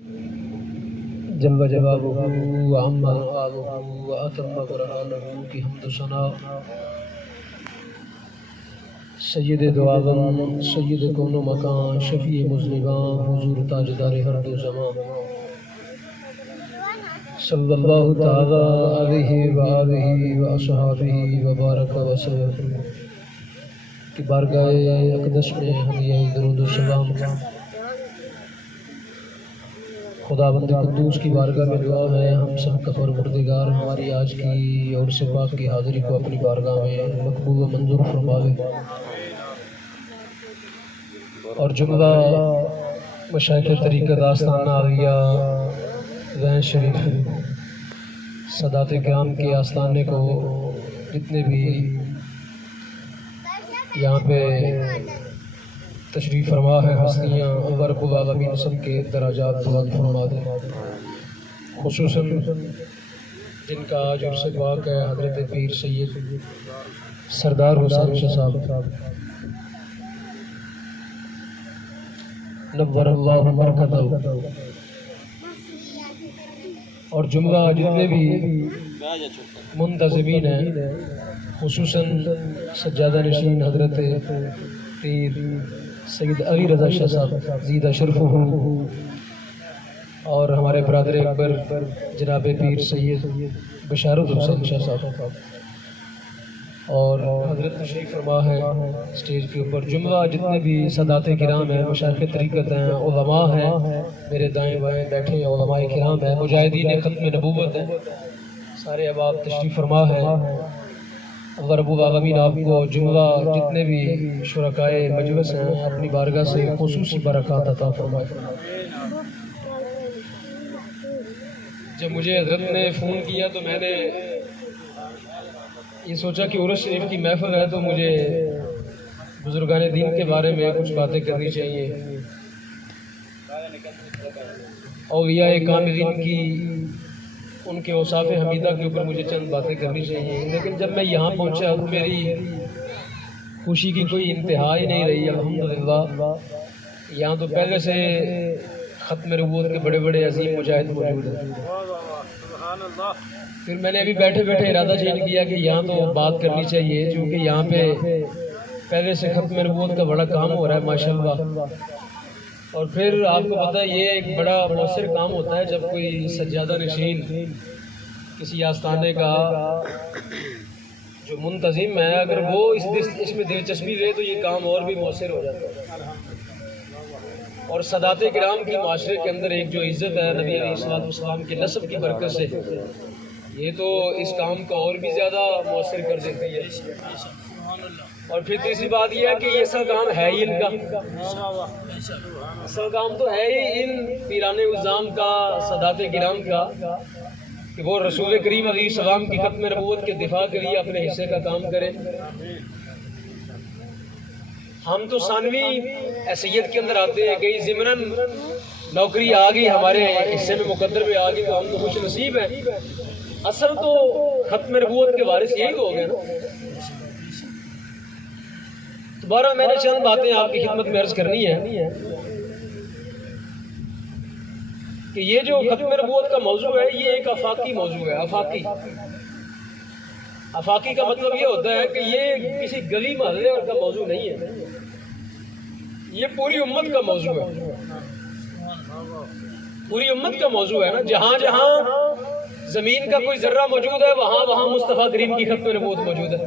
جل جلالہ وعم نوالہ واتم برہانہ کی حمد و ثنا سید دو عالم سید کون و مکان شفیع مذنبان حضور تاجدار ہر دو زمان صلی اللہ تعالی علیہ وآلہ وآصحابہ وبارک وسلم کی بارگاہ اقدس میں ہدیہ درود و سلام خدا بند قدوس کی بارگاہ میں دعا ہے ہم سب کا پروردگار ہماری آج کی اور سے پاک کی حاضری کو اپنی بارگاہ میں مقبول و منظور فرما لے اور جملہ مشائخ طریقت آستانہ عالیہ وین شریف سادات کرام کے آستانے کو جتنے بھی یہاں پہ تشریف فرما ہے ہستیاں رب العالمین سب کے درجات بلند فرما دے، خصوصاً جن کا آج عرص پاک ہے حضرت پیر سید سردار حسین شاہ صاحب نور اللہ برکتہ، اور جملہ جتنے بھی منتظمین ہیں خصوصاً سجادہ نشین حضرت پیر سید علی رضا شاہ صاحب زیدہ شرفہ، اور ہمارے برادر اکبر جناب پیر سید بشارت حسین شاہ صاحب، اور حضرت تشریف فرما ہے اسٹیج کے اوپر جملہ جتنے بھی سادات کرام ہیں مشائخ طریقت ہیں علماء ہیں میرے دائیں بائیں بیٹھے علماء کرام ہیں مجاہدین ختم نبوت ہیں، سارے احباب تشریف فرما ہے۔ اللہ رب العالمین آپ کو جملہ جتنے بھی شرکائے مجلس ہیں اپنی بارگاہ سے خصوصی برکات عطا فرمائے۔ جب مجھے حضرت نے فون کیا تو میں نے یہ سوچا کہ عرس شریف کی محفل ہے تو مجھے بزرگان دین کے بارے میں کچھ باتیں کرنی چاہیے، اولیاء کاملین کی ان کے اوصاف حمیدہ کے اوپر مجھے چند باتیں کرنی چاہیے، لیکن جب میں یہاں پہنچا تو میری خوشی کی کوئی انتہا ہی نہیں رہی۔ الحمدللہ یہاں تو پہلے سے ختم نبوت کے بڑے بڑے عظیم مجاہد موجود ہیں، پھر میں نے ابھی بیٹھے بیٹھے ارادہ چینج کیا کہ یہاں تو بات کرنی چاہیے کیونکہ یہاں پہ پہلے سے ختم نبوت کا بڑا کام ہو رہا ہے ماشاءاللہ، اور پھر آپ کو پتہ ہے یہ ایک بڑا مؤثر کام ہوتا ہے جب کوئی سجادہ نشین کسی آستانے کا جو منتظم ہے اگر وہ اس میں دلچسپی لے تو یہ کام اور بھی مؤثر ہو جاتا ہے، اور سادات کرام کی معاشرے کے اندر ایک جو عزت ہے نبی علیہ السلام کے نسب کی برکت سے یہ تو اس کام کو اور بھی زیادہ مؤثر کر دیتی ہے۔ اور پھر تیسری بات یہ ہے کہ یہ اصل کام ہے ہی ان کا، اصل کام تو ہے ہی ان پیران اعظام کا سادات کرام کا کہ وہ رسول کریم علیہ السلام کی ختم نبوت کے دفاع کے لیے اپنے حصے کا کام کرے۔ ہم تو ثانوی حیثیت کے اندر آتے ہیں، کئی ضمناً نوکری آ گئی ہمارے حصے میں مقدر میں آ گئی تو ہم تو خوش نصیب ہیں، اصل تو ختم نبوت کے وارث یہی لوگ ہیں نا۔ دوبارہ میں نے چند باتیں آپ کی خدمت میں عرض کرنی ہے کہ یہ جو ختم نبوت کا موضوع ہے یہ ایک آفاقی موضوع ہے۔ آفاقی کا مطلب یہ ہوتا ہے کہ یہ کسی گلی محلے کا موضوع نہیں ہے، یہ پوری امت کا موضوع ہے، پوری امت کا موضوع ہے نا۔ جہاں جہاں زمین کا کوئی ذرہ موجود ہے وہاں وہاں مصطفیٰ کریم کی ختم نبوت موجود ہے،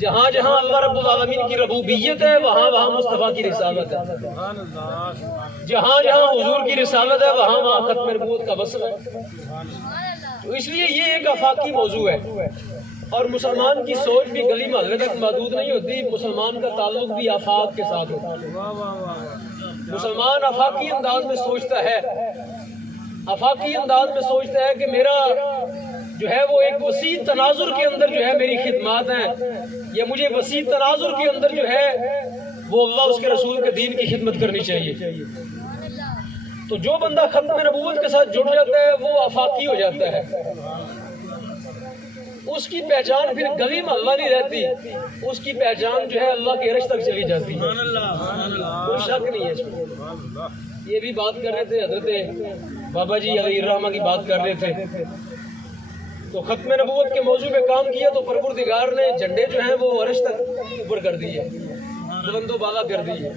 جہاں جہاں اللہ رب العالمین کی ربوبیت ہے وہاں وہاں مصطفیٰ کی رسالت ہے، جہاں جہاں حضور کی رسالت ہے وہاں وہاں ختم نبوت کا وصف ہے۔ تو اس لیے یہ ایک آفاقی موضوع ہے، اور مسلمان کی سوچ بھی گلی محلے تک محدود نہیں ہوتی، مسلمان کا تعلق بھی آفاق کے ساتھ ہوتا ہے۔ مسلمان آفاقی انداز میں سوچتا ہے، آفاقی انداز میں سوچتا ہے کہ میرا جو ہے وہ ایک وسیع تناظر کے اندر جو ہے میری خدمات ہیں، یا مجھے وسیع تناظر کے اندر جو ہے وہ اللہ اس کے رسول کے دین کی خدمت کرنی چاہیے۔ تو جو بندہ ختم نبوت کے ساتھ جڑ جاتا ہے وہ آفاقی ہو جاتا ہے، اس کی پہچان پھر گلی محلہ نہیں رہتی، اس کی پہچان جو ہے اللہ کے عرش تک چلی جاتی ہے، کوئی شک نہیں ہے اس میں۔ یہ بھی بات کر رہے تھے حضرت بابا جی علیہ الرحمہ کی بات کر رہے تھے، تو ختم نبوت کے موضوع پہ کام کیا تو پروردگار نے جھنڈے جو ہیں وہ عرش تک اوپر کر دیے، بلند و بالا کر دیے۔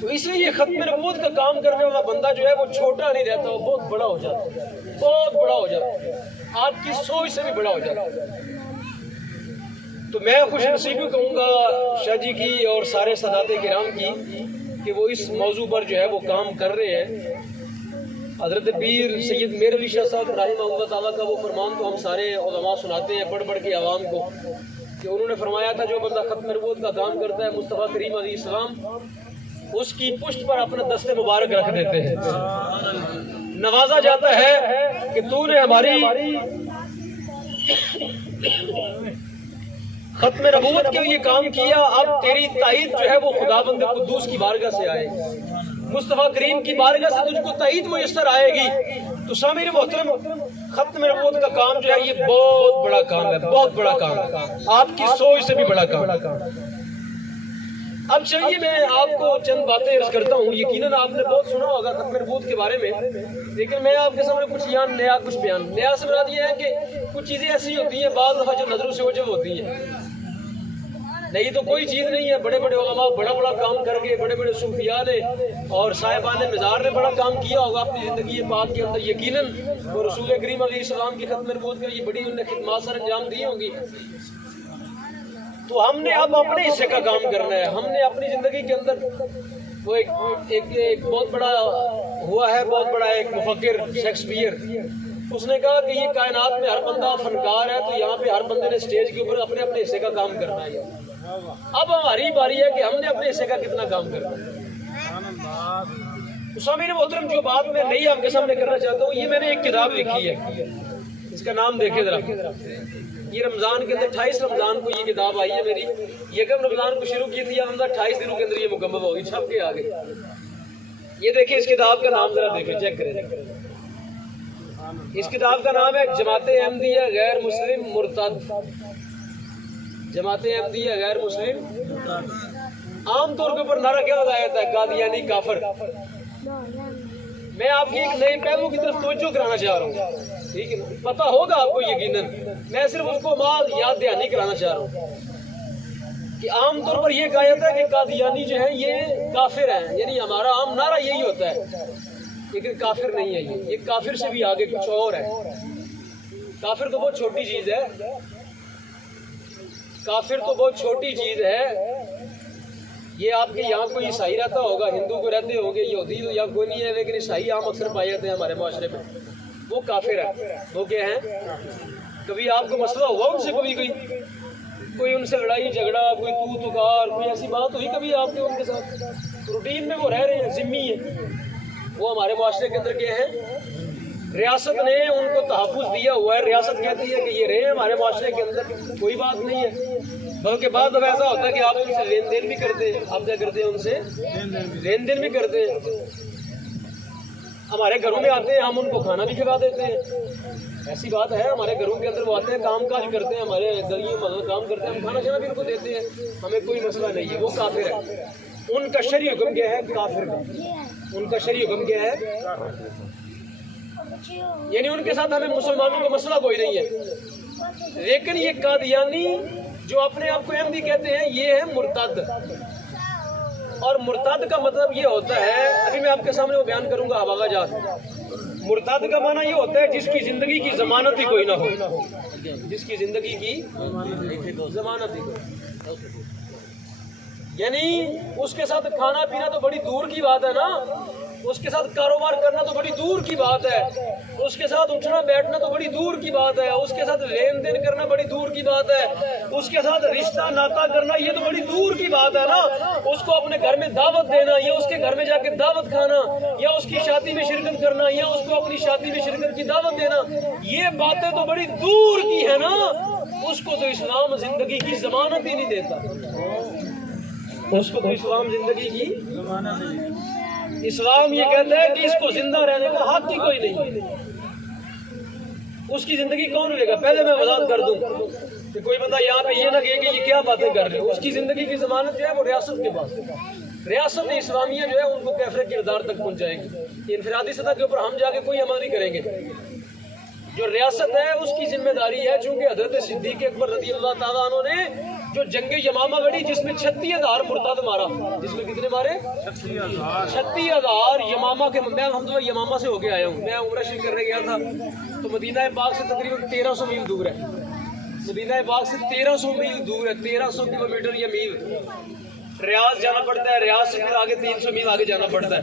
تو اس لیے یہ ختم نبوت کا کام کرنے والا بندہ جو ہے وہ چھوٹا نہیں رہتا، وہ بہت بڑا ہو جاتا ہے، بہت بڑا ہو جاتا ہے، آپ کی سوچ سے بھی بڑا ہو جاتا ہے۔ تو میں خوش نصیبی کہوں گا شاہ جی کی اور سارے سادات کرام کی کہ وہ اس موضوع پر جو ہے وہ کام کر رہے ہیں۔ حضرت پیر سید میر علی شاہ صاحب رحمہ اللہ تعالیٰ کا وہ فرمان تو ہم سارے علماء سناتے ہیں پڑھ پڑھ کے عوام کو، کہ انہوں نے فرمایا تھا جو بندہ ختم نبوت کا کام کرتا ہے مصطفیٰ کریم علیہ السلام اس کی پشت پر اپنا دست مبارک رکھ دیتے ہیں، نوازا جاتا ہے کہ تو نے ہماری ختم نبوت کے لیے کام کیا، اب تیری تائید جو ہے وہ خداوند قدوس کی بارگاہ سے آئے گی، مصطفیٰ کریم کی بارگاہ سے تجھ کو تائید میسر آئے گی۔ تو سامعین محترم، ختم نبوت کا کام جو ہے یہ بہت بڑا کام ہے، بہت بڑا کام ہے، آپ کی سوچ سے بھی بڑا کام ہے۔ اب چلیے میں آپ کو چند باتیں عرض کرتا ہوں، یقیناً آپ نے بہت سنا ہوگا ختم نبوت کے بارے میں، لیکن میں آپ کے سامنے کچھ نیا سے مراد یہ ہے کہ کچھ چیزیں ایسی ہوتی ہیں بعض دفعہ جو نظروں سے اوجھل ہوتی ہیں، نہیں تو کوئی چیز نہیں ہے۔ بڑے بڑے علماء بڑا بڑا کام کر کے، بڑے بڑے صوفیاء نے اور صاحبان مزار نے بڑا کام کیا ہوگا اپنی زندگی پاک کے اندر، یقیناً وہ رسول کریم علیہ السلام کی ختم نبوت کا یہ بڑی انہوں نے خدمات سر انجام دی ہوں گی۔ تو ہم نے اب اپنے حصے کا کام کرنا ہے، ہم نے اپنی زندگی کے اندر وہ ایک بہت بڑا ہوا ہے، بہت بڑا ایک مفکر شیکسپیئر، اس نے کہا کہ یہ کائنات میں ہر بندہ فنکار ہے، تو یہاں پہ ہر بندے نے سٹیج کے اوپر اپنے اپنے حصے کا کام کرنا ہے۔ اب ہماری باری ہے کہ ہم نے اپنے حصے کا کتنا کام کرنا ہے۔ سامعین محترم، جو بات میں نہیں آپ کے سامنے کرنا چاہتا ہوں، یہ میں نے ایک کتاب لکھی ہے، اس کا نام دیکھیں ذرا، یہ رمضان کے اندر 28 رمضان کو یہ کتاب آئی ہے میری، یکم رمضان کو شروع کی تھی، الحمدللہ 28 دنوں کے اندر یہ مکمل ہوگی، چھپ کے آگے۔ یہ دیکھیں اس کتاب کا نام ذرا دیکھیں، چیک کریں۔ اس کتاب کا نام ہے جماعت احمدیہ غیر مسلم مرتد۔ جماعت احمدیہ غیر مسلم، عام طور کے اوپر نعرہ کیا لگایا جاتا ہے؟ قادیانی کافر۔ میں آپ کی ایک نئے پہلو کی طرف توجہ کرانا چاہ رہا ہوں، ٹھیک ہے، پتہ ہوگا آپ کو یقیناً، میں صرف اس کو یاد دہانی کرانا چاہ رہا ہوں کہ عام طور پر یہ کہا جاتا ہے کہ قادیانی جو ہے یہ کافر ہیں، یعنی ہمارا عام نعرہ یہی ہوتا ہے، لیکن کافر نہیں ہے یہ کافر سے بھی آگے کچھ اور ہے۔ کافر تو بہت چھوٹی چیز ہے، کافر تو بہت چھوٹی چیز ہے۔ یہ آپ کے یہاں کوئی عیسائی رہتا ہوگا، ہندو کو رہتے ہوں گے، یہودی تو یہاں کوئی نہیں ہے، لیکن عیسائی عام اکثر پائے جاتے ہیں ہمارے معاشرے میں، وہ کافر ہے۔ وہ کیا ہیں؟ کبھی آپ کو مسئلہ ہوا ان سے، کبھی کوئی ان سے لڑائی جھگڑا، کوئی تو کار، کوئی ایسی بات ہوئی کبھی آپ کے ان کے ساتھ؟ روٹین میں وہ رہ رہے ہیں، ذمہ ہیں وہ ہمارے معاشرے کے اندر کیا ہے؟ ریاست نے ان کو تحفظ دیا ہوا ہے، ریاست کہتی ہے کہ یہ رہے ہمارے معاشرے کے اندر، کوئی بات نہیں ہے۔ بلکہ بعد اب ایسا ہوتا ہے کہ آپ ان سے لین دین بھی کرتے ہیں، آپ کیا کرتے ہیں؟ ان سے لین دین بھی کرتے ہیں۔ ہمارے گھروں میں آتے ہیں، ہم ان کو کھانا بھی کھلا دیتے ہیں، ایسی بات ہے، ہمارے گھروں کے اندر وہ آتے ہیں، کام کاج کرتے ہیں، ہمارے گلیوں میں کام کرتے ہیں، ہم کھانا شانا بھی ان کو دیتے ہیں، ہمیں کوئی مسئلہ نہیں ہے۔ وہ کافر ہے، ان کا شرعی حکم کیا ہے؟ کافر کا ان کا شرعی حکم کیا ہے؟ یعنی ان کے ساتھ ہمیں مسلمانوں کا مسئلہ کوئی نہیں ہے۔ لیکن یہ قادیانی جو اپنے آپ کو احمدی کہتے ہیں، یہ ہے مرتد، اور مرتد کا مطلب یہ ہوتا ہے، ابھی میں آپ کے سامنے وہ بیان کروں گا حوالہ جات۔ مرتد کا معنی یہ ہوتا ہے جس کی زندگی کی ضمانت ہی کوئی نہ ہو، جس کی زندگی کی ضمانت ہی کوئی، یعنی اس کے ساتھ کھانا پینا تو بڑی دور کی بات ہے نا، اس کے ساتھ کاروبار کرنا تو بڑی دور کی بات ہے، اس کے ساتھ اٹھنا بیٹھنا تو بڑی دور کی بات ہے، اس کے ساتھ لین دین کرنا بڑی دور کی بات ہے، اس کے ساتھ رشتہ ناتا کرنا یہ تو بڑی دور کی بات ہے نا، اس کو اپنے گھر میں دعوت دینا، یا اس کے گھر میں جا کے دعوت کھانا، یا اس کی شادی میں شرکت کرنا، یا اس کو اپنی شادی میں شرکت کی دعوت دینا، یہ باتیں تو بڑی دور کی ہے نا، اس کو تو اسلام زندگی کی ضمانت ہی نہیں دیتا، اس کو تو اسلام زندگی کی ضمانت نہیں دیتا۔ اسلام یہ کہتا ہے کہ اس کو زندہ رہنے کا حق ہی کوئی نہیں، اس کی زندگی کون لے گا؟ پہلے میں وضاحت کر دوں کہ کوئی بندہ یہاں پہ یہ نہ کہے کہ یہ کیا باتیں کر رہے ہیں، اس کی زندگی کی ضمانت جو ہے وہ ریاست کے پاس ہے، ریاست اسلامیہ جو ہے ان کو کیفر کردار تک پہنچائے گی. انفرادی سطح کے اوپر ہم جا کے کوئی عمل نہیں کریں گے. جو ریاست ہے اس کی ذمہ داری ہے، چونکہ حضرت صدیق اکبر رضی اللہ تعالیٰ عنہ نے جو جنگ یمامہ لڑی جس میں 36,000 مرتد مارا، جس میں کتنے مارے؟ 36,000 یمامہ کے. میں الحمدللہ یمامہ سے ہو کے آیا ہوں، میں عمرہ شریف کرنے گیا تھا تو مدینہ پاک سے تقریباً 1300 میل دور ہے. مدینہ پاک سے 1300 میل دور ہے، 1300 کلومیٹر یا میل. ریاض جانا پڑتا ہے، ریاض سے پھر آگے 300 میل آگے جانا پڑتا ہے.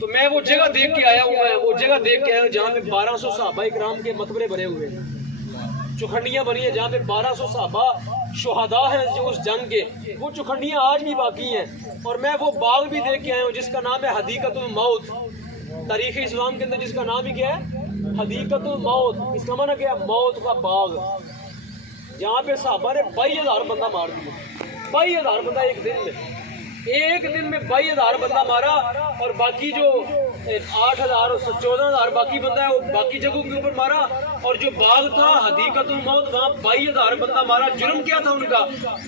تو میں وہ جگہ دیکھ کے آیا ہوں، میں وہ جگہ دیکھ کے آیا ہوں جہاں پہ 1200 صحابہ اکرام کے مقبرے بنے ہوئے ہیں، چوکھنڈیاں بنی ہیں جہاں پہ 1200 صحابہ شہداء ہیں جو اس جنگ کے. وہ چوکھنڈیاں آج بھی باقی ہیں. اور میں وہ باغ بھی دیکھ کے آیا ہوں جس کا نام ہے حدیقۃ الموت. تاریخ اسلام کے اندر جس کا نام ہی کیا ہے؟ حدیقۃ الموت. اس کا معنی کیا ہے؟ موت کا باغ. جہاں پہ صحابہ نے 22,000 بندہ مار دیا. 22,000 بندہ ایک دن میں، ایک دن میں 22,000 بندہ مارا. اور باقی جو 8,000 اور 14,000 باقی بندہ ہے وہ باقی جگہوں کے اوپر مارا. اور جو باغ تھا حدیقۃ الموت وہاں 22,000 بندہ مارا. جرم کیا تھا ان کا؟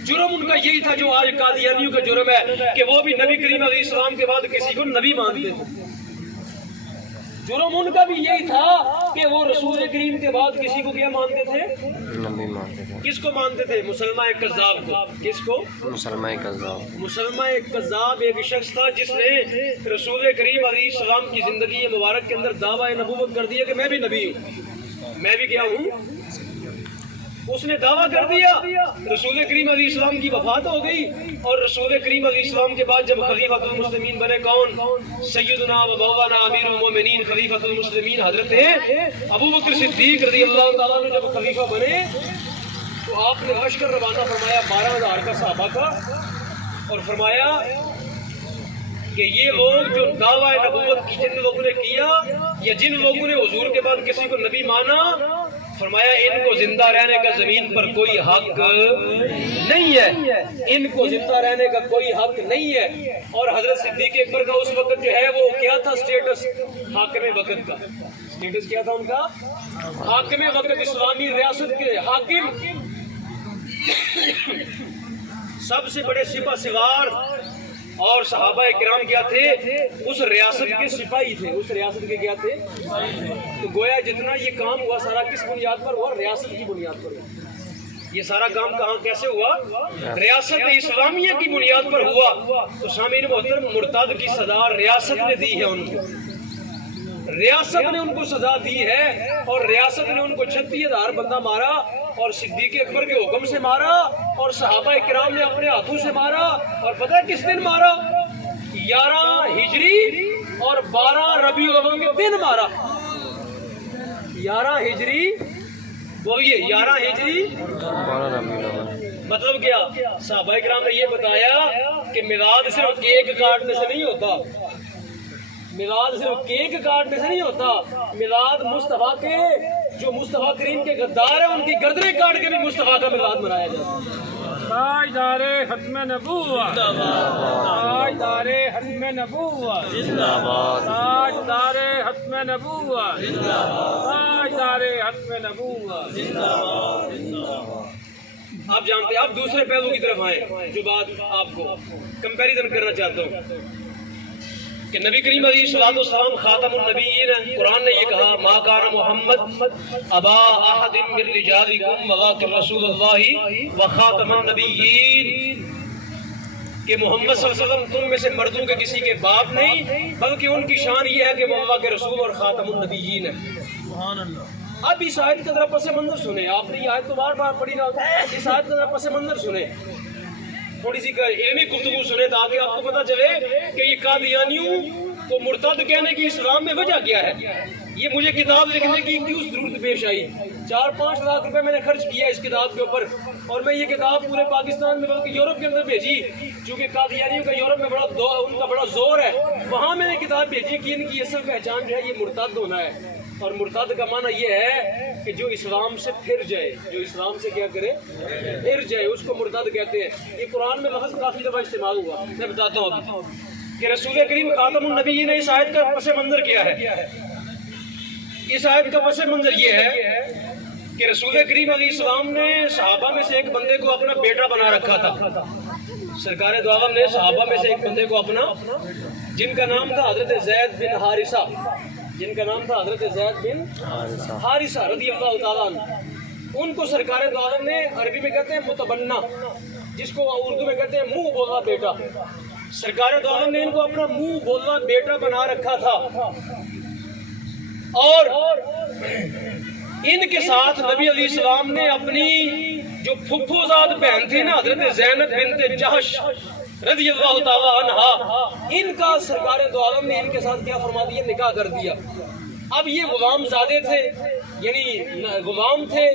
جرم ان کا یہی تھا جو آج قادیانیوں کا جرم ہے کہ وہ بھی نبی کریم علیہ السلام کے بعد کسی کو نبی مانتے تھے. جرم ان کا بھی یہی تھا کہ وہ رسول کریم کے بعد کسی کو کیا مانتے تھے؟ نبی مانتے تھے. کس کو مانتے تھے؟ مسلمہ کذاب کو. کس کو؟ مسلمہ کذاب. مسلمہ کذاب ایک شخص تھا جس نے رسول کریم علیہ السلام کی زندگی مبارک کے اندر دعویٰ نبوت کر دیا کہ میں بھی نبی ہوں، میں بھی کیا ہوں. اس نے دعویٰ کر دیا. رسول کریم علیہ السلام کی وفات ہو گئی اور رسول کریم علیہ السلام کے بعد جب خلیفۃ المسلمین بنے کون؟ سیدنا و مولانا امیر المومنین خلیفۃ المسلمین حضرت ابو بکر صدیق رضی اللہ تعالیٰ عنہ جب خلیفہ بنے تو آپ نے لشکر روانہ فرمایا 12,000 کا صحابہ کا، اور فرمایا کہ یہ لوگ جو دعویٰ نبوت جن لوگوں نے کیا یا جن لوگوں نے حضور کے بعد کسی کو نبی مانا، فرمایا ان کو زندہ رہنے کا زمین پر کوئی حق نہیں ہے. ان کو زندہ رہنے کا کوئی حق نہیں ہے. اور حضرت صدیق اکبر کا اس وقت جو ہے وہ کیا تھا سٹیٹس؟ حاکم وقت کا. سٹیٹس کیا تھا ان کا؟ حاکم وقت، اسلامی ریاست کے حاکم. سب سے بڑے سپہ سالار اور صحابہ کرام کیا تھے؟ اس ریاست کے سپاہی تھے. اس ریاست کے کیا تھے؟ تو گویا جتنا یہ کام ہوا سارا کس بنیاد پر ہوا؟ ریاست کی بنیاد پر ہوا. یہ سارا کام کہاں کیسے ہوا؟ ریاست اسلامیہ کی بنیاد پر ہوا. تو سامعین محترم، مرتد کی سزا ریاست نے دی ہے ان کو. ریاست نے ان کو سزا دی ہے اور ریاست نے ان کو 36,000 بندہ مارا اور صدیق اکبر کے حکم سے مارا اور صحابہ کرام نے اپنے ہاتھوں سے مارا. اور پتہ ہے کس دن مارا؟ 11 ہجری اور 12 ربیع الاول کے دن مارا. 11 ہجری بولیے 11 ہجری 12 ربیع الاول. مطلب کیا؟ صحابہ کرام نے یہ بتایا کہ میلاد صرف کیک کاٹنے سے نہیں ہوتا. میلاد صرف کیک کاٹنے سے نہیں ہوتا. میلاد مصطفیٰ کے جو مصطفیٰ کریم کے غدار ہیں ان کی گردنیں کاٹ کے بھی مصطفیٰ کا میلاد منایا جاتا ہے. تاجدار ختم نبوت تاجدار ختم نبوت زندہ باد. تاجدار ختم نبوت زندہ باد. تاجدار ختم نبوت زندہ باد. آپ جانتے ہیں، آپ دوسرے پہلو کی طرف آئیں جو بات آپ کو کمپیریزن کرنا چاہتا ہوں کہ نبی کریم علیہ الصلوۃ والسلام خاتم النبیین ہیں. قرآن نے یہ کہا ما کان محمد ابا احد من رجالکم ولکن رسول اللہ وخاتم النبیین، کہ محمد صلی اللہ علیہ وسلم تم میں سے مردوں کے کسی کے باپ نہیں بلکہ ان کی شان یہ ہے کہ وہ اللہ کے رسول اور خاتم النبیین ہیں. سبحان اللہ. اب اس آیت کا ذرا پس منظر سنیں. آپ نے یہ آیت تو بار بار پڑھی نہ، اس آیت کا ذرا پس منظر سنیں، تھوڑی سی علمی گفتگو سنیں تاکہ آپ کو پتہ چلے کہ یہ قادیانیوں کو مرتد کہنے کی اسلام میں وجہ کیا ہے. یہ مجھے کتاب لکھنے کی کیوں ضرورت پیش آئی؟ 4-5 لاکھ روپے میں نے خرچ کیا اس کتاب کے اوپر اور میں یہ کتاب پورے پاکستان میں بلکہ یورپ کے اندر بھیجی، چونکہ قادیانیوں کا یورپ میں ان کا بڑا زور ہے. وہاں میں نے کتاب بھیجی کہ ان کی اصل پہچان جو ہے یہ مرتد ہونا ہے. اور مرتد کا معنی یہ ہے کہ جو اسلام سے پھر جائے، جو اسلام سے کیا کرے؟ پھر جائے، اس کو مرتد کہتے ہیں. یہ قرآن میں لفظ کافی دفعہ استعمال ہوا. میں بتاتا ہوں ابھی کہ رسول کریم خاتم النبیین نے اس آیت کا پس منظر کیا ہے. اس آیت کا پس منظر یہ ہے کہ رسول کریم علیہ السلام نے صحابہ میں سے ایک بندے کو اپنا بیٹا بنا رکھا تھا. سرکار دو عالم نے صحابہ میں سے ایک بندے کو اپنا، جن کا نام تھا حضرت زید بن حارثہ، جن کا نام تھا حضرت زید بن حارثہ رضی اللہ تعالیٰ عنہ، ان کو سرکار دو عالم نے، عربی میں کہتے ہیں متبنہ، جس کو اردو میں کہتے ہیں منہ بولا بیٹا، سرکار دو عالم نے ان کو اپنا منہ بولا بیٹا بنا رکھا تھا، اور ان کے ساتھ نبی علیہ السلام نے اپنی جو پھپھو زاد بہن تھی نا حضرت زینب بنت جہش رضی اللہ تعالی عنہا، ان کا سرکار دو عالم نے ان کے ساتھ کیا فرما دیا، نکاح کر دیا۔ اب یہ غلام زادے تھے، یعنی غلام تھے،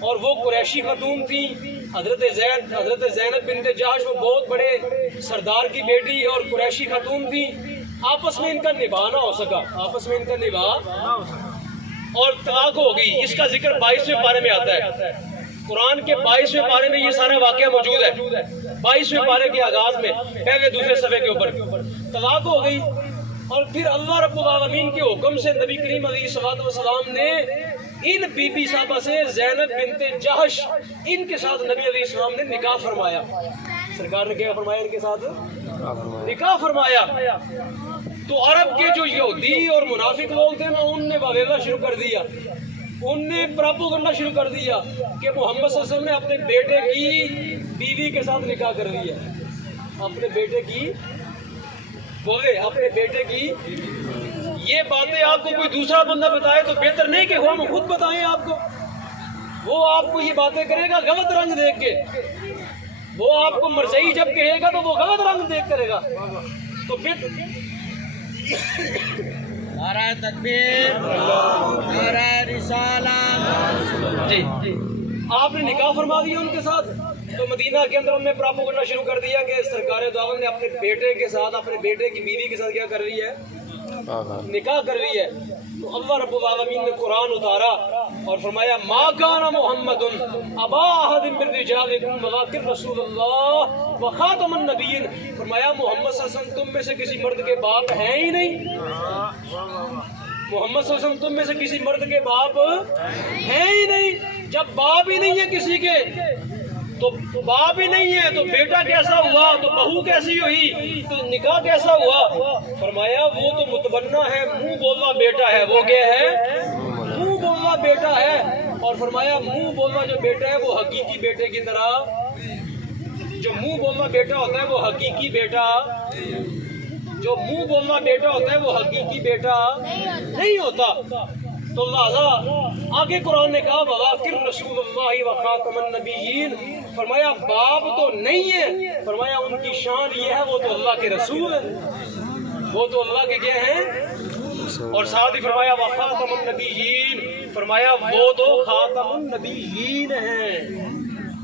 اور وہ قریشی خاتون تھی، حضرت زینب بنت جہش وہ بہت بڑے سردار کی بیٹی اور قریشی خاتون تھی، آپس میں ان کا نباہ نہ ہو سکا، آپس میں ان کا نباہ اور طلاق ہو گئی۔ اس کا ذکر 22ویں پارے میں آتا ہے، قرآن کے 22ویں پارے میں یہ سارا واقعہ موجود ہے، 22ویں پارے کے آغاز میں پہلے دوسرے صفحے کے اوپر طلاق ہو گئی، اور پھر اللہ رب العالمین کے حکم سے نبی کریم علیہ السلام نے ان بی بی صاحبہ سے زینب بنت جہش، ان کے ساتھ نبی علیہ السلام نے نکاح فرمایا۔ سرکار نے کیا فرمایا؟ ان کے ساتھ نکاح فرمایا۔ تو عرب کے جو یہودی اور منافق لوگ تھے نا، ان نے واویلا شروع کر دیا، ان نے پراپوگنڈا شروع کر دیا کہ محمد صلی اللہ علیہ وسلم نے اپنے بیٹے کی بیوی کے ساتھ نکاح کر لیا، اپنے بیٹے کی، بولے اپنے بیٹے کی۔ یہ باتیں آپ کو کوئی دوسرا بندہ بتائے تو بہتر نہیں کہ ہم خود بتائیں آپ کو، وہ آپ کو یہ باتیں کرے گا غلط رنگ دیکھ کے، وہ آپ کو مرزئی جب کہے گا تو وہ غلط رنگ دیکھ کرے گا، تو پھر نعرہ تکبیر، نعرہ رسالت۔ جی آپ نے نکاح فرما دیا ان کے ساتھ، تو مدینہ کے اندر انہوں نے پراپوگنڈا شروع کر دیا کہ سرکار دو عالم نے اپنے بیٹے کے ساتھ، اپنے بیٹے کی بیوی کے ساتھ کیا کر رہی ہے؟ نکاح کر رہی ہے۔ تو اللہ رب العالمین نے قرآن اتارا اور فرمایا ما کان محمد ابا احد من رجالکم ولکن رسول اللہ وخاتم النبیین، فرمایا محمد صلی اللہ علیہ وسلم تم میں سے کسی مرد کے باپ ہیں ہی نہیں، محمد صلی اللہ علیہ وسلم تم میں سے کسی مرد کے باپ ہیں ہی نہیں۔ جب باپ ہی نہیں ہے کسی کے، تو باپ ہی نہیں ہے تو بیٹا کیسا ہوا، تو بہو کیسی ہوئی، تو نکاح کیسا ہوا؟ فرمایا وہ تو متبنہ ہے، منہ بولنا بیٹا ہے، وہ کیا ہے؟ منہ بولنا بیٹا ہے۔ اور فرمایا منہ بولنا جو بیٹا ہے وہ حقیقی بیٹے کی طرح، جو منہ بولنا بیٹا ہوتا ہے وہ حقیقی بیٹا، جو منہ بولنا بیٹا ہوتا ہے وہ حقیقی بیٹا نہیں ہوتا۔ تو لہذا آگے قرآن نے کہا وَلَٰكِن رَسُولُ اللَّهِ وَخَاتَمَ النَّبِيِّينَ، فرمایا باپ تو نہیں ہے، فرمایا ان کی شان یہ ہے وہ تو اللہ کے رسول ہیں، وہ تو اللہ کے کیا ہیں، اور ساتھ ہی فرمایا وَخَاتَمَ النَّبِيِّينَ، فرمایا وہ تو خاتم النبیین ہیں،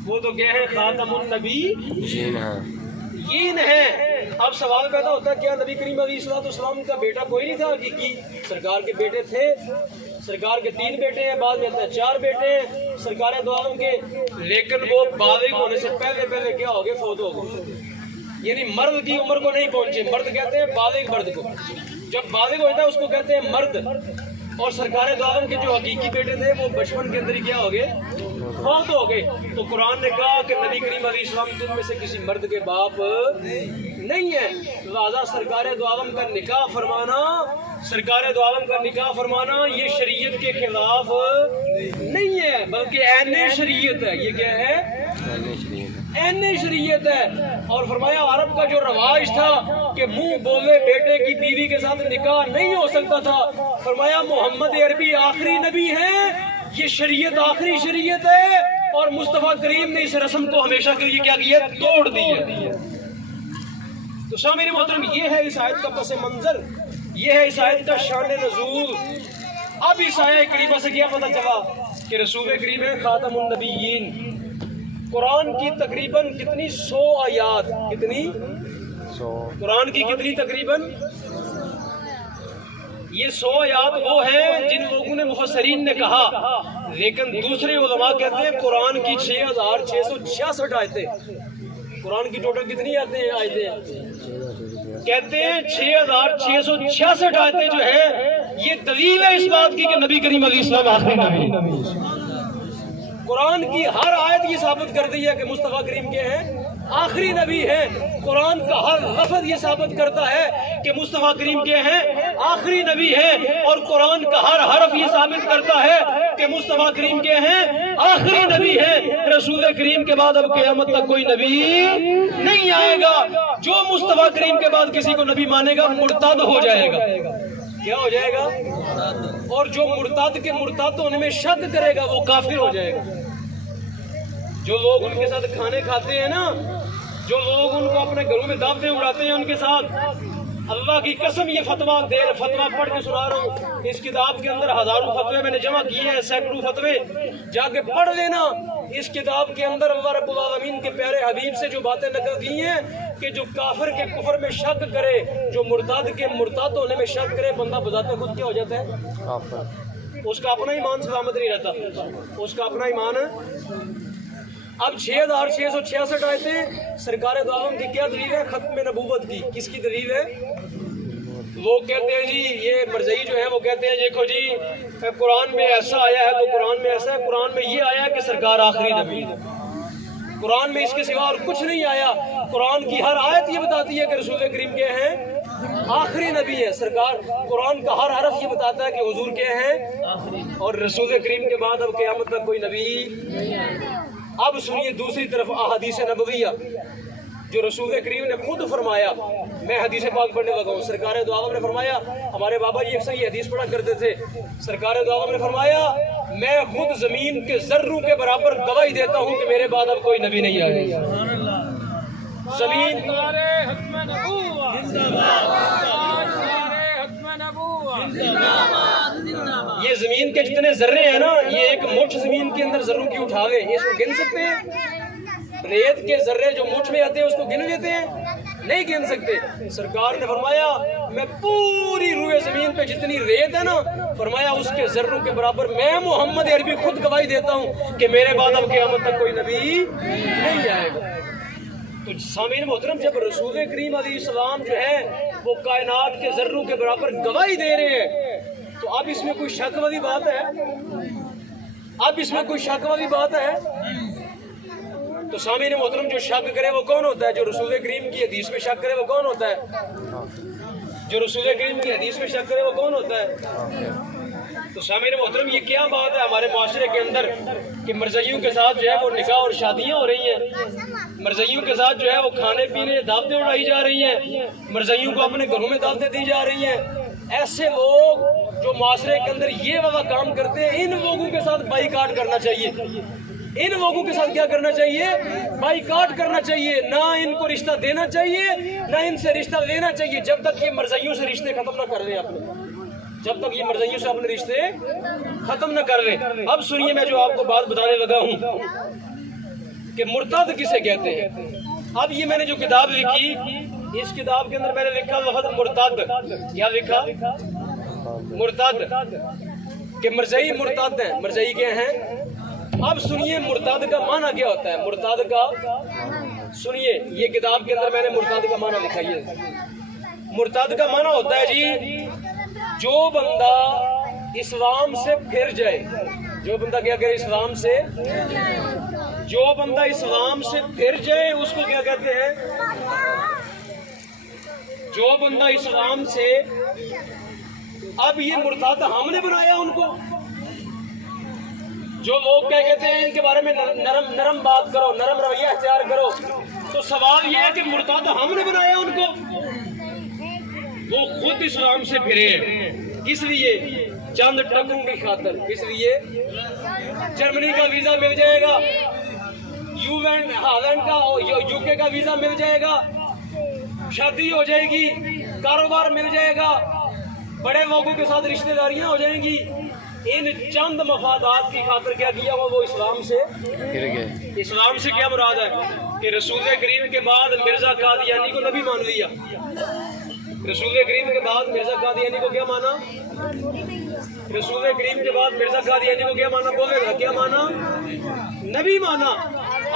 وہ تو کیا ہے؟ خاتم النبیین ہے۔ اب سوال پیدا ہوتا ہے کیا نبی کریم علیہ السلام کا بیٹا کوئی نہیں تھا حقیقی؟ سرکار کے بیٹے تھے، سرکار کے 3 بیٹے ہیں، بعد میں 4 بیٹے ہیں سرکار دو عالم کے، لیکن وہ بالغ ہونے سے پہلے کیا ہو گئے؟ فوت ہو گئے، یعنی مرد کی عمر کو نہیں پہنچے۔ مرد کہتے ہیں بالغ مرد کو، جب بالغ ہوتا ہے اس کو کہتے ہیں مرد، اور سرکار دو عالم کے جو حقیقی بیٹے تھے وہ بچپن کے اندر ہی کیا ہو گئے؟ فوت ہو گئے۔ تو قرآن نے کہا کہ نبی کریم علیہ السلام تم میں سے کسی مرد کے باپ نہیں ہے، لہذا سرکار دو عالم کا نکاح فرمانا، سرکار دو عالم کا نکاح فرمانا یہ شریعت کے خلاف نہیں ہے، بلکہ عین شریعت ہے۔ یہ کیا ہے؟ عین شریعت ہے۔ اور فرمایا عرب کا جو رواج تھا کہ منہ بولے بیٹے کی بیوی کے ساتھ نکاح نہیں ہو سکتا تھا، فرمایا محمد عربی آخری نبی ہے، یہ شریعت آخری شریعت ہے، اور مصطفیٰ کریم نے اس رسم کو ہمیشہ کے لیے کیا کیا؟ توڑ دیا۔ تو سامعین محترم یہ ہے اس آیت کا پس منظر، یہ ہے اس آیت کا شان نزول۔ اب اس آیت کریمہ سے کیا پتہ چلا کہ رسول کریم ہے خاتم النبیین۔ قرآن کی تقریباً کتنی 100 آیات، کتنی؟ قرآن کی کتنی تقریباً؟ یہ 100 آیات وہ ہیں جن لوگوں نے مفسرین نے کہا، لیکن دوسرے علماء کہتے ہیں قرآن کی 6666 آیتیں۔ قرآن کی ٹوٹل کتنی آیتیں؟ کہتے ہیں 6666 آیتیں جو ہے یہ دلیل ہے اس بات کی کہ نبی کریم علیہ السلام آخری نبی۔ قرآن کی ہر آیت یہ ثابت کر دی ہے کہ مصطفیٰ کریم کے ہیں آخری نبی ہے. قرآن کا ہر لفظ یہ ثابت کرتا ہے کہ مصطفیٰ کریم کے ہیں آخری نبی ہے، اور قرآن کا ہر حرف یہ ثابت کرتا ہے کہ مصطفیٰ کریم کے ہیں آخری نبی ہے. رسول کریم کے بعد اب قیامت تک کوئی نبی نہیں آئے گا. جو مصطفیٰ کریم کے بعد کسی کو نبی مانے گا مرتد ہو جائے گا. کیا ہو جائے گا؟ اور جو مرتد کے مرتد ہونے میں شک کرے گا وہ کافر ہو جائے گا. جو لوگ ان کے ساتھ کھانے کھاتے ہیں نا، جو لوگ ان کو اپنے گھروں میں دعوتیں اڑاتے ہیں ان کے ساتھ، اللہ کی قسم یہ فتویٰ پڑھ کے سنا رہا ہوں. اس کتاب کے اندر ہزاروں فتوے میں نے جمع کیے ہیں، سینکڑوں فتوے جا کے پڑھ لینا. اس کتاب کے اندر اللہ رب العالمین کے پیارے حبیب سے جو باتیں نقل کی ہیں کہ جو کافر کے کفر میں شک کرے، جو مرتد کے مرتد ہونے میں شک کرے، بندہ بذات خود کیا ہو جاتا ہے؟ اس کا اپنا ایمان سلامت نہیں رہتا، اس کا اپنا ایمان ہے. اب 6666 آیتیں سرکار دو عالم کی کیا دلیل ہے؟ ختم نبوت کی. کس کی دلیل ہے؟ وہ کہتے ہیں جی یہ مرزئی جو ہے وہ کہتے ہیں دیکھو جی قرآن میں ایسا آیا ہے تو قرآن میں ایسا ہے، قرآن میں یہ آیا ہے کہ سرکار آخری نبی ہے، قرآن میں اس کے سوا اور کچھ نہیں آیا. قرآن کی ہر آیت یہ بتاتی ہے کہ رسول کریم کے ہیں آخری نبی ہے سرکار. قرآن کا ہر حرف یہ بتاتا ہے کہ حضور کے ہیں اور رسول کریم کے بعد اب قیامت تک کوئی نبی. اب سنیے دوسری طرف احادیث نبویہ جو رسول کریم نے خود فرمایا. میں حدیث پاک پڑھنے لگا ہوں. سرکار دو عالم نے فرمایا، ہمارے بابا یہ صحیح حدیث پڑھا کرتے تھے. سرکار دو عالم نے فرمایا میں خود زمین کے ذروں کے برابر گواہی دیتا ہوں کہ میرے بعد اب کوئی نبی نہیں آئے گا. زمین یہ زمین کے جتنے ذرے ہیں نا، یہ ایک مٹھ زمین کے اندر ذروں کی اٹھا لے، اس کو گن سکتے ہیں؟ ریت کے ذرے جو مٹھ میں آتے ہیں اس کو گن لیتے ہیں؟ نہیں گن سکتے. سرکار نے فرمایا میں پوری روئے زمین پہ جتنی ریت ہے نا، فرمایا اس کے ذروں کے برابر میں محمد عربی خود گواہی دیتا ہوں کہ میرے بعد اب قیامت تک کوئی نبی نہیں آئے گا. تو سامعین محترم، جب رسول کریم علیہ السلام جو ہے وہ کائنات کے ذروں کے برابر گواہی دے رہے ہیں تو اب اس میں کوئی شک والی بات ہے؟ اب اس میں کوئی شک والی بات ہے؟ تو سامعین محترم جو شک کرے وہ کون ہوتا ہے؟ جو رسول کریم کی حدیث میں شک کرے وہ کون ہوتا ہے؟ جو رسول کریم کی حدیث میں شک کرے وہ کون ہوتا ہے؟ تو سامعین محترم یہ کیا بات ہے ہمارے معاشرے کے اندر کہ مرزائیوں کے ساتھ جو ہے وہ نکاح اور شادیاں ہو رہی ہیں، مرزائیوں کے ساتھ جو ہے وہ کھانے پینے دعوتیں اڑائی جا رہی ہیں، مرزائیوں کو اپنے گھروں میں دعوتیں دی جا رہی ہیں. ایسے لوگ جو معاشرے کے اندر یہ والا کام کرتے ہیں ان لوگوں کے ساتھ بائیکاٹ کرنا چاہیے. ان لوگوں کے ساتھ کیا کرنا چاہیے؟ بائیکاٹ کرنا چاہیے. نہ ان کو رشتہ دینا چاہیے نہ ان سے رشتہ لینا چاہیے جب تک یہ مرزائیوں سے رشتے ختم نہ کر لیں اپنے. جب تک یہ مرزائیوں سے اپنے رشتے ختم نہ کر لیں. اب سنیے میں جو آپ کو بات بتانے لگا ہوں کہ مرتد کسے کہتے ہیں. اب یہ میں نے جو کتاب لکھی اس کتاب کے اندر میں نے لکھا لفظ مرتد. کیا لکھا؟ مرتد. کہ مرزائی مرتد ہیں. مرزائی کیا ہیں؟ اب سنیے مرتد کا معنی کیا ہوتا ہے. مرتد کا سنیے یہ کتاب کے اندر میں نے مرتد کا معنی لکھا. یہ مرتد کا معنی ہوتا ہے جی جو بندہ اسلام سے پھر جائے. جو بندہ کیا کرے؟ اسلام سے. جو بندہ اسلام سے پھر جائے اس کو کیا کہتے ہیں؟ جو بندہ اسلام سے. اب یہ مرتد ہم نے بنایا ان کو. جو لوگ کیا کہتے ہیں ان کے بارے میں نرم بات کرو، نرم رویہ اختیار کرو، تو سوال یہ ہے کہ مرتد ہم نے بنایا ان کو. وہ خود اسلام سے پھرے. کس لیے؟ چند ٹکوں کی خاطر. کس لیے؟ جرمنی کا ویزا مل جائے گا، ہالینڈ کا یو کے کا ویزا مل جائے گا، شادی ہو جائے گی، کاروبار مل جائے گا، بڑے لوگوں کے ساتھ رشتہ داریاں ہو جائیں گی. ان چند مفادات کی خاطر کیا کیا وہ اسلام سے پھر گئے. اسلام سے کیا مراد ہے؟ کہ رسول کریم کے بعد مرزا قادیانی کو نبی مان لیا. رسول کریم کے بعد مرزا قادیانی کو کیا مانا؟ رسول کریم کے بعد مرزا قادیانی کو کیا مانا؟ بولے گا کیا مانا؟ نبی مانا.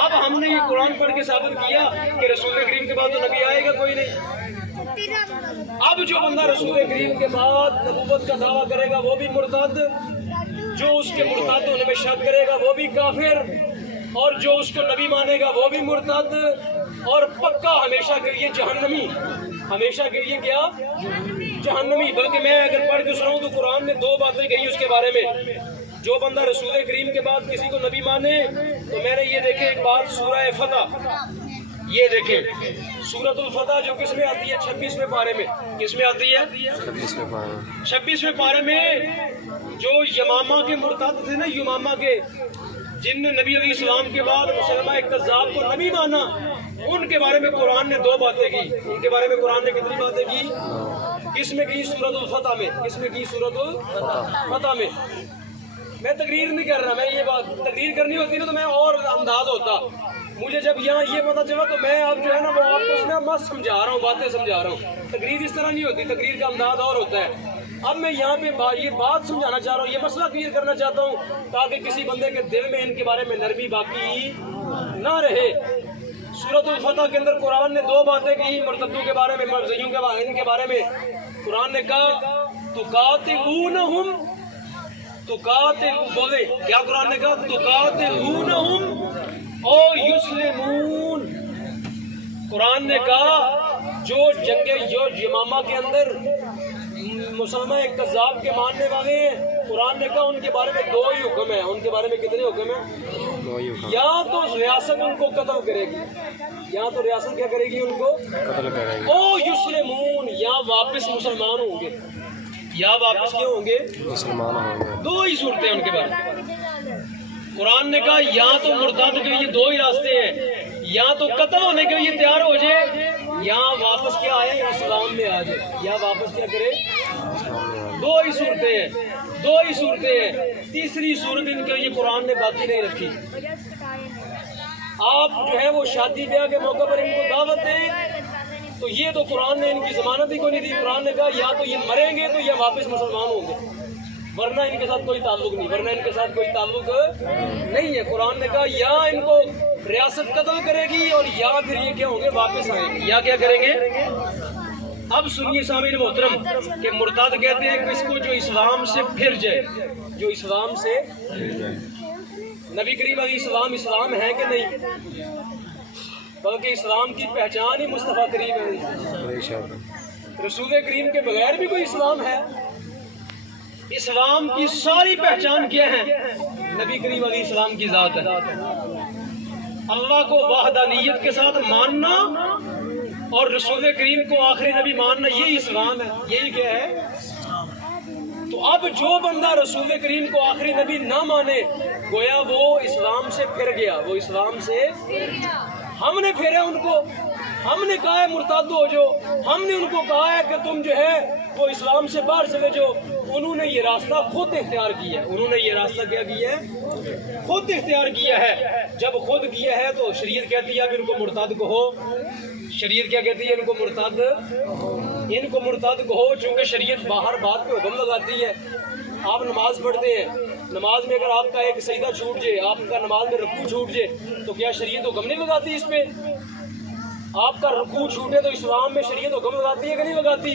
اب ہم نے یہ قرآن پڑھ کے ثابت کیا کہ رسول کریم کے بعد تو نبی آئے گا کوئی نہیں. اب جو بندہ رسول کریم کے بعد نبوت کا دعویٰ کرے گا وہ بھی مرتد. جو اس کے مرتد ہونے میں شک کرے گا وہ بھی کافر. اور جو اس کو نبی مانے گا وہ بھی مرتد. اور پکا ہمیشہ کے لیے جہنمی، ہمیشہ کے لیے کیا جہنمی۔ بلکہ میں اگر پڑھ کے سناؤں تو قرآن نے 2 باتیں کہی اس کے بارے میں۔ جو بندہ رسول کریم کے بعد کسی کو نبی مانے تو میں نے یہ دیکھے ایک بات سورہ فتح، یہ دیکھیں سورۃ الفتح جو کس میں آتی ہے 26ویں پارے میں، کس میں آتی ہے 26ویں پارے میں۔ جو یمامہ کے مرتد تھے نا، یمامہ کے، جن نے نبی علیہ السلام کے بعد مسلمہ کذاب کو نبی مانا، ان کے بارے میں قرآن نے 2 باتیں کی۔ ان کے بارے میں قرآن نے کتنی باتیں کی؟ کس میں کی؟ سورۃ الفتح میں۔ کس میں کی؟ سورۃ الفتح میں۔ میں تقریر نہیں کر رہا، میں یہ بات تقریر کرنی ہوتی نا تو میں اور انداز ہوتا۔ مجھے جب یہاں یہ پتا چلا تو میں اب جو ہے نا وہ آپ کو اس میں مست سمجھا رہا ہوں، باتیں سمجھا رہا ہوں۔ تقریر اس طرح نہیں ہوتی، تقریر کا انداز اور ہوتا ہے۔ اب میں یہاں پہ یہ بات سمجھانا چاہ رہا ہوں، یہ مسئلہ کلیئر کرنا چاہتا ہوں تاکہ کسی بندے کے دل میں ان کے بارے میں نرمی باقی نہ رہے۔ سورۃ الفتح کے اندر قرآن نے 2 باتیں کی مرتدوں کے بارے میں، مرزیوں کے بارے، ان کے بارے میں۔ قرآن نے کہا تقاتلونہم، بولے کیا قرآن نے کہا؟ تقاتلونہم او یسلمون۔ قرآن نے کہا جو یمامہ کے اندر مسلمہ کذاب کے ماننے والے ہیں، قرآن نے کہا ان کے بارے میں 2 ہی حکم ہیں۔ ان کے بارے میں کتنے حکم ہیں؟ یا تو ریاست ان کو قتل کرے گی، یا تو ریاست کیا کرے گی؟ ان کو قتل کرے گی۔ او یسلمون، یا واپس مسلمان ہوں گے، یا واپس کیا ہوں گے؟ مسلمان ہوں گے۔ 2 ہی صورتیں ان کے بارے میں۔ قرآن نے کہا یا تو مرتد کے لیے 2 ہی راستے ہیں، یا تو قتل ہونے کے لیے تیار ہو جائے، یا واپس کیا آئے؟ اسلام میں آ جائے، یا واپس کیا کرے؟ 2 ہی صورتیں ہیں، 2 ہی صورتیں ہیں۔ تیسری صورت ان کے لیے قرآن نے باقی نہیں رکھی۔ آپ جو ہے وہ شادی بیاہ کے موقع پر ان کو دعوت دیں تو یہ تو قرآن نے ان کی ضمانت ہی کو نہیں دی۔ قرآن نے کہا یا تو یہ مریں گے تو یا واپس مسلمان ہوں گے، ورنہ ان کے ساتھ کوئی تعلق نہیں، ورنہ ان کے ساتھ کوئی تعلق نہیں ہے۔ قرآن نے کہا یا ان کو ریاست قتل کرے گی اور یا پھر یہ کیا ہوں گے؟ واپس آئیں گے، یا کیا کریں گے؟ اب سنیے سامعین محترم کہ مرتد کہتے ہیں کہ اس کو جو اسلام سے پھر جائے، جو اسلام سے نبی کریم علیہ السلام اسلام ہے کہ نہیں؟ بلکہ اسلام کی پہچان ہی مصطفیٰ کریم ہے۔ رسول کریم کے بغیر بھی کوئی اسلام ہے؟ اسلام کی ساری پہچان کیا ہے؟ نبی کریم علیہ السلام کی ذات ہے۔ اللہ کو وحدانیت کے ساتھ ماننا اور رسول کریم کو آخری نبی ماننا، یہی اسلام ہے، یہی کیا ہے؟ تو اب جو بندہ رسول کریم کو آخری نبی نہ مانے گویا وہ اسلام سے پھر گیا، وہ اسلام سے ہم نے پھیرا ان کو، ہم نے کہا ہے مرتد ہو جو، ہم نے ان کو کہا ہے کہ تم جو ہے وہ اسلام سے باہر چلے جو، انہوں نے یہ راستہ خود اختیار کیا ہے۔ انہوں نے یہ راستہ کیا کیا ہے؟ خود اختیار کیا ہے۔ جب خود کیا ہے تو شریعت کہتی ہے اب ان کو مرتد کہو، شریعت کیا کہتی ہے؟ ان کو مرتد کہو، چونکہ شریعت باہر بات پہ حکم لگاتی ہے۔ آپ نماز پڑھتے ہیں، نماز میں اگر آپ کا ایک سجدہ چھوٹ جائے، آپ کا نماز میں رکوع چھوٹ جائے تو کیا شریعت حکم نہیں لگاتی اس پہ؟ آپ کا رکوع چھوٹے تو اسلام میں شریعت حکم لگاتی ہے کہ نہیں لگاتی؟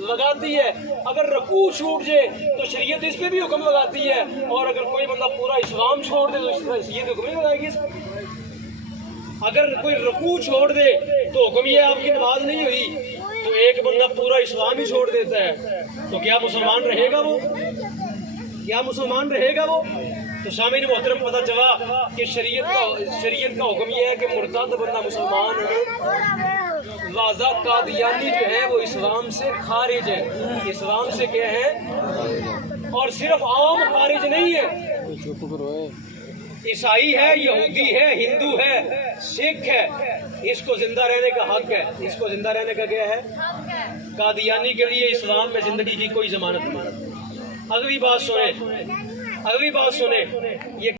لگاتی ہے۔ اگر رکوع چھوٹ جائے تو شریعت اس پہ بھی حکم لگاتی ہے، اور اگر کوئی بندہ پورا اسلام چھوڑ دے تو شریعت حکم نہیں لگائے گی اس پہ۔ اگر کوئی رکوع چھوڑ دے تو حکم یہ آپ کی نماز نہیں ہوئی، تو ایک بندہ پورا اسلام ہی چھوڑ دیتا ہے تو کیا مسلمان رہے گا وہ؟ کیا مسلمان رہے گا وہ؟ تو سامعین محترم پتہ چلا کہ شریعت کا حکم یہ ہے کہ مرتد بندہ مسلمان ہے، لہذا قادیانی جو ہے وہ اسلام سے خارج ہے، اسلام سے کیا ہے؟ اور صرف عام خارج نہیں ہے، عیسائی ہے، یہودی ہے، ہندو ہے، سکھ ہے، اس کو زندہ رہنے کا حق ہے، اس کو زندہ رہنے کا کیا ہے؟ قادیانی کے لیے اسلام میں زندگی کی کوئی ضمانت نہیں۔ اگلی بات سنیں، یہ